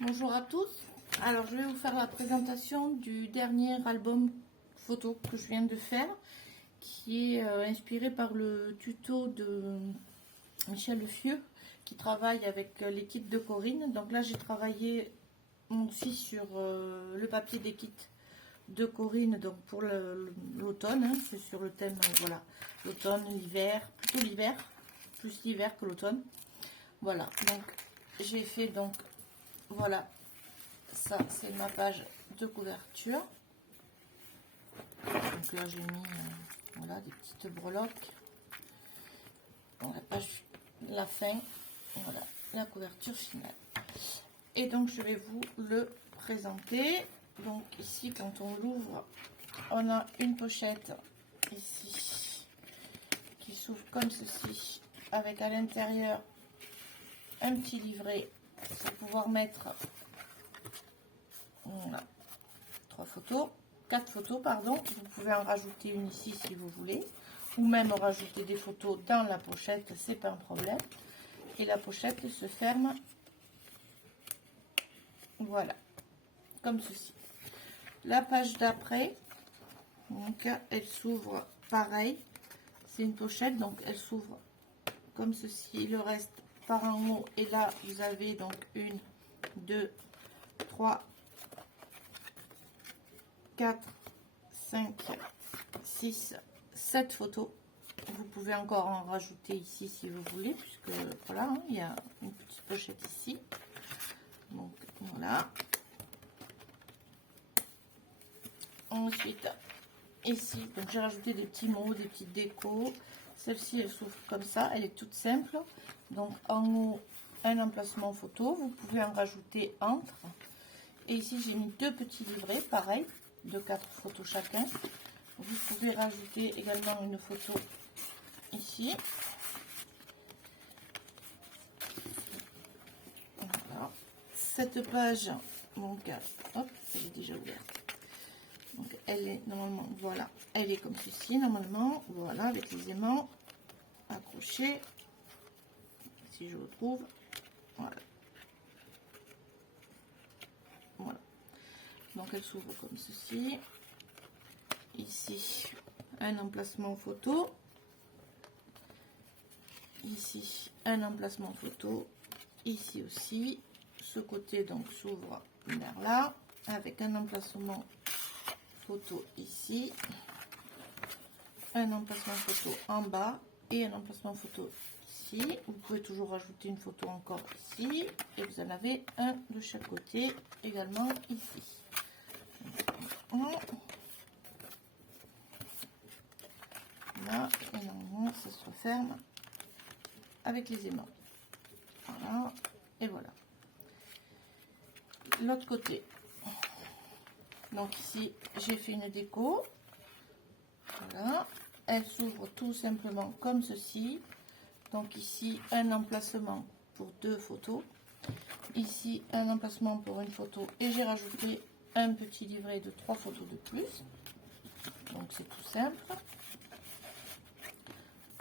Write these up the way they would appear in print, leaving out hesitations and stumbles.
Bonjour à tous. Alors je vais vous faire la présentation du dernier album photo que je viens de faire, qui est inspiré par le tuto de Michel Fieux, qui travaille avec l'équipe de Corinne. Donc là j'ai travaillé aussi sur le papier des kits de Corinne, donc pour l'automne, hein. C'est sur le thème, voilà, l'automne, l'hiver, plutôt l'hiver, plus l'hiver que l'automne. Voilà, donc j'ai fait donc, voilà, ça c'est ma page de couverture. Donc là j'ai mis voilà, des petites breloques. Bon, la page, la fin, voilà, la couverture finale. Et donc je vais vous le présenter. Donc ici, quand on l'ouvre, on a une pochette ici qui s'ouvre comme ceci, avec à l'intérieur un petit livret pour pouvoir mettre, voilà, 4 photos, pardon. Vous pouvez en rajouter une ici si vous voulez, ou même rajouter des photos dans la pochette, c'est pas un problème. Et la pochette se ferme, voilà, comme ceci. La page d'après, donc elle s'ouvre pareil, c'est une pochette, donc elle s'ouvre comme ceci, le reste par en haut, et là vous avez donc 1, 2, 3, 4, 5, 6, 7 photos. Vous pouvez encore en rajouter ici si vous voulez, puisque voilà, hein, il y a une petite pochette ici. Donc voilà. Ensuite, ici, donc j'ai rajouté des petits mots, des petites décos. Celle-ci, elle s'ouvre comme ça, elle est toute simple. Donc en haut, un emplacement photo. Vous pouvez en rajouter entre. Et ici, j'ai mis 2 petits livrets, pareil, de 4 photos chacun. Vous pouvez rajouter également une photo ici. Voilà. Cette page, donc, hop, elle est déjà ouverte. Donc elle est normalement, voilà, elle est comme ceci normalement, voilà, avec les aimants accrochés, si je le trouve, voilà. Voilà. Donc elle s'ouvre comme ceci. Ici, un emplacement photo. Ici, un emplacement photo. Ici aussi, ce côté donc s'ouvre vers là, avec un emplacement photo ici, un emplacement photo en bas et un emplacement photo ici. Vous pouvez toujours rajouter une photo encore ici, et vous en avez un de chaque côté également ici. Là, et normalement ça se referme avec les aimants. Voilà, et voilà. L'autre côté, donc ici j'ai fait une déco, voilà, elle s'ouvre tout simplement comme ceci. Donc ici un emplacement pour 2 photos, ici un emplacement pour une photo, et j'ai rajouté un petit livret de 3 photos de plus. Donc c'est tout simple,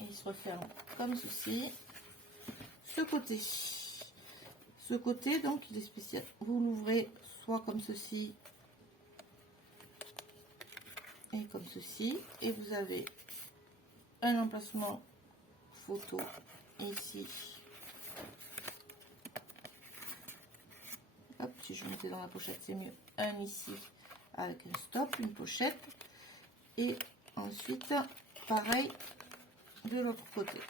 et il se referme comme ceci. Ce côté donc il est spécial, vous l'ouvrez soit comme ceci et comme ceci, et vous avez un emplacement photo ici. Hop, si je mettais dans la pochette c'est mieux, un ici avec un stop, une pochette, et ensuite pareil de l'autre côté.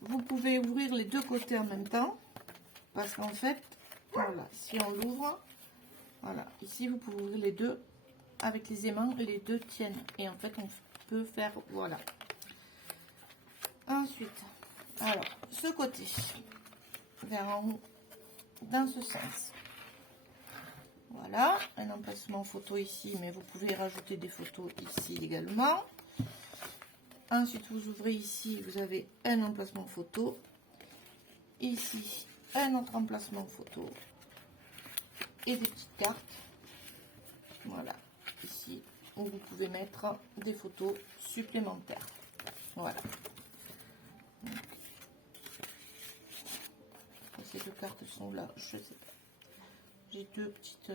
Vous pouvez ouvrir les deux côtés en même temps, parce qu'en fait, voilà, si on l'ouvre, voilà, ici vous pouvez ouvrir les deux avec les aimants et les deux tiennent, et en fait on peut faire, voilà. Ensuite, alors ce côté vers en haut dans ce sens, voilà, un emplacement photo ici, mais vous pouvez rajouter des photos ici également. Ensuite vous ouvrez ici, vous avez un emplacement photo, ici un autre emplacement photo et des petites cartes, voilà, ici où vous pouvez mettre des photos supplémentaires. Voilà. Donc, ces 2 cartes sont là, je sais pas. J'ai deux petites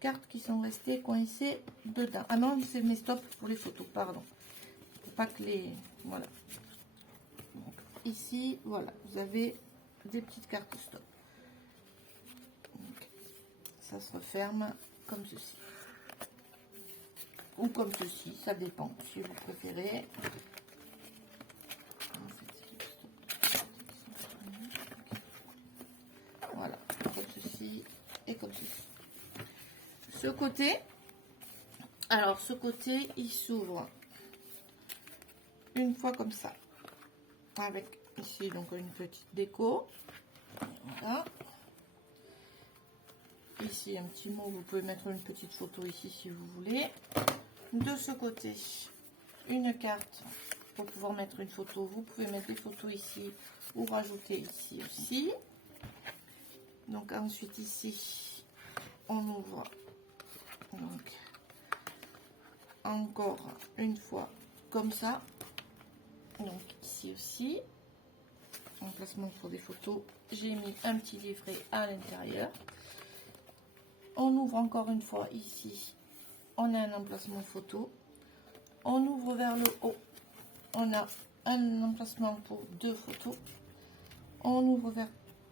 cartes qui sont restées coincées dedans. Ah non, c'est mes stops pour les photos, pardon. Faut pas que les... Voilà. Donc, ici, voilà, vous avez des petites cartes stop. Donc, ça se referme comme ceci. Ou comme ceci, ça dépend si vous préférez. Voilà, comme ceci et comme ceci. Ce côté, alors ce côté, il s'ouvre une fois comme ça, avec ici donc une petite déco. Voilà. Ici un petit mot, vous pouvez mettre une petite photo ici si vous voulez. De ce côté, une carte pour pouvoir mettre une photo. Vous pouvez mettre des photos ici ou rajouter ici aussi. Donc ensuite ici, on ouvre donc encore une fois comme ça. Donc ici aussi, emplacement pour des photos. J'ai mis un petit livret à l'intérieur. On ouvre encore une fois ici. On a un emplacement photo. On ouvre vers le haut. On a un emplacement pour deux photos. On ouvre vers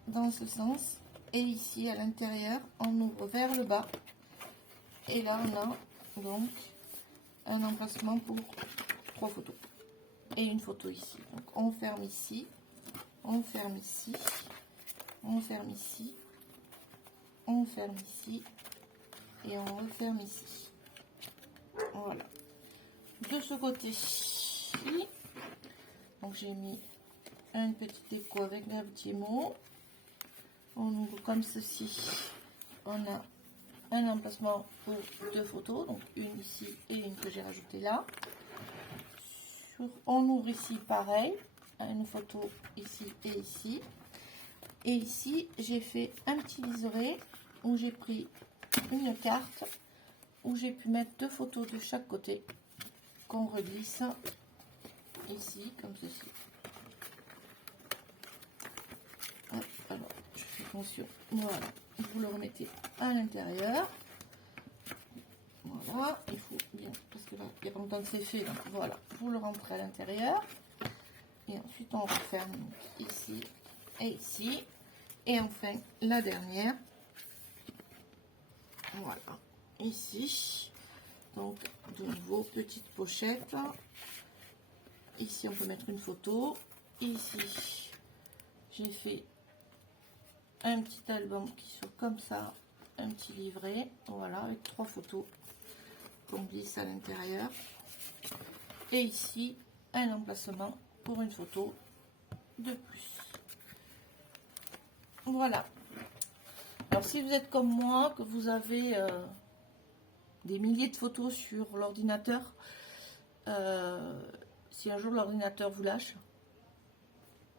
dans ce sens. Et ici à l'intérieur, on ouvre vers le bas. Et là, on a donc un emplacement pour trois photos. Et une photo ici. Donc on ferme ici. On ferme ici. On ferme ici. On ferme ici. Et on referme ici. Voilà. De ce côté-ci, donc j'ai mis un petit déco avec un petit mot. On ouvre comme ceci. On a un emplacement pour deux photos, donc une ici et une que j'ai rajoutée là. On ouvre ici pareil, une photo ici et ici. Et ici, j'ai fait un petit liseré où j'ai pris une carte où j'ai pu mettre deux photos de chaque côté qu'on reglisse ici comme ceci. Hop, alors je fais attention, voilà, vous le remettez à l'intérieur. Voilà, il faut bien, parce que là il n'y a pas longtemps que c'est fait, donc voilà, vous le rentrez à l'intérieur et ensuite on referme ici et ici. Et enfin la dernière, voilà, ici. Donc de nouveau petite pochette. Ici on peut mettre une photo. Ici j'ai fait un petit album qui soit comme ça, un petit livret, voilà, avec trois photos qu'on glisse à l'intérieur. Et ici un emplacement pour une photo de plus. Voilà. Alors si vous êtes comme moi, que vous avez des milliers de photos sur l'ordinateur, si un jour l'ordinateur vous lâche,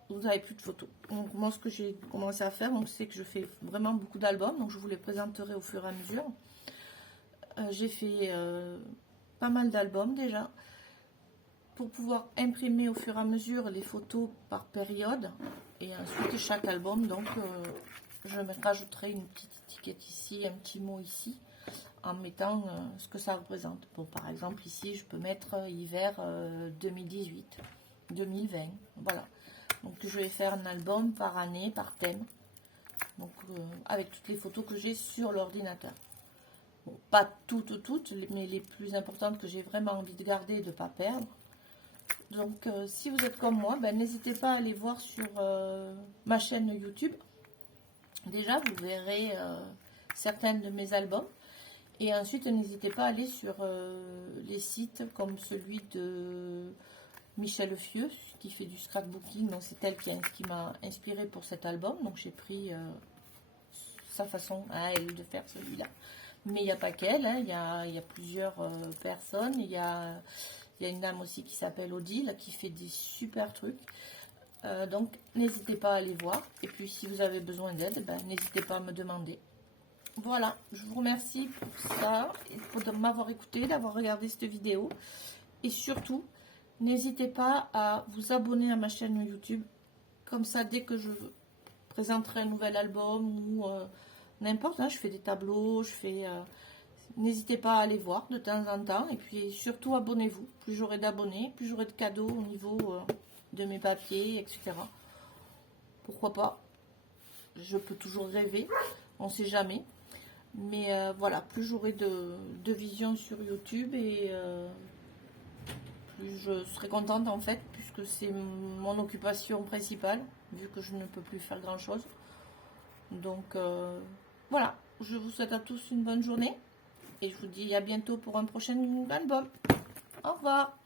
vous n'avez plus de photos. Donc moi ce que j'ai commencé à faire, c'est que je fais vraiment beaucoup d'albums, donc je vous les présenterai au fur et à mesure. J'ai fait pas mal d'albums déjà, pour pouvoir imprimer au fur et à mesure les photos par période, et ensuite chaque album, donc je me rajouterai une petite étiquette ici, un petit mot ici, en mettant ce que ça représente. Bon, par exemple ici je peux mettre hiver 2018, 2020, voilà. Donc je vais faire un album par année, par thème, donc avec toutes les photos que j'ai sur l'ordinateur. Bon, pas toutes, mais les plus importantes que j'ai vraiment envie de garder et de ne pas perdre. Donc si vous êtes comme moi, ben, n'hésitez pas à aller voir sur ma chaîne YouTube. Déjà vous verrez certains de mes albums. Et ensuite n'hésitez pas à aller sur les sites comme celui de Michel Fieux qui fait du scrapbooking. Donc c'est elle qui m'a inspiré pour cet album. Donc j'ai pris sa façon à elle de faire celui-là. Mais il n'y a pas qu'elle, hein. Il y a plusieurs personnes. Il y a une dame aussi qui s'appelle Odile qui fait des super trucs. Donc n'hésitez pas à aller voir. Et puis si vous avez besoin d'aide, ben, n'hésitez pas à me demander. Voilà, je vous remercie pour ça, pour m'avoir écouté, d'avoir regardé cette vidéo. Et surtout, n'hésitez pas à vous abonner à ma chaîne YouTube. Comme ça, dès que je présenterai un nouvel album ou n'importe, hein, je fais des tableaux, n'hésitez pas à aller voir de temps en temps. Et puis surtout, abonnez-vous. Plus j'aurai d'abonnés, plus j'aurai de cadeaux au niveau de mes papiers, etc. Pourquoi pas? Je peux toujours rêver, on ne sait jamais. Mais voilà, plus j'aurai de visions sur YouTube et plus je serai contente en fait, puisque c'est mon occupation principale, vu que je ne peux plus faire grand chose. Donc voilà, je vous souhaite à tous une bonne journée et je vous dis à bientôt pour un prochain album. Au revoir.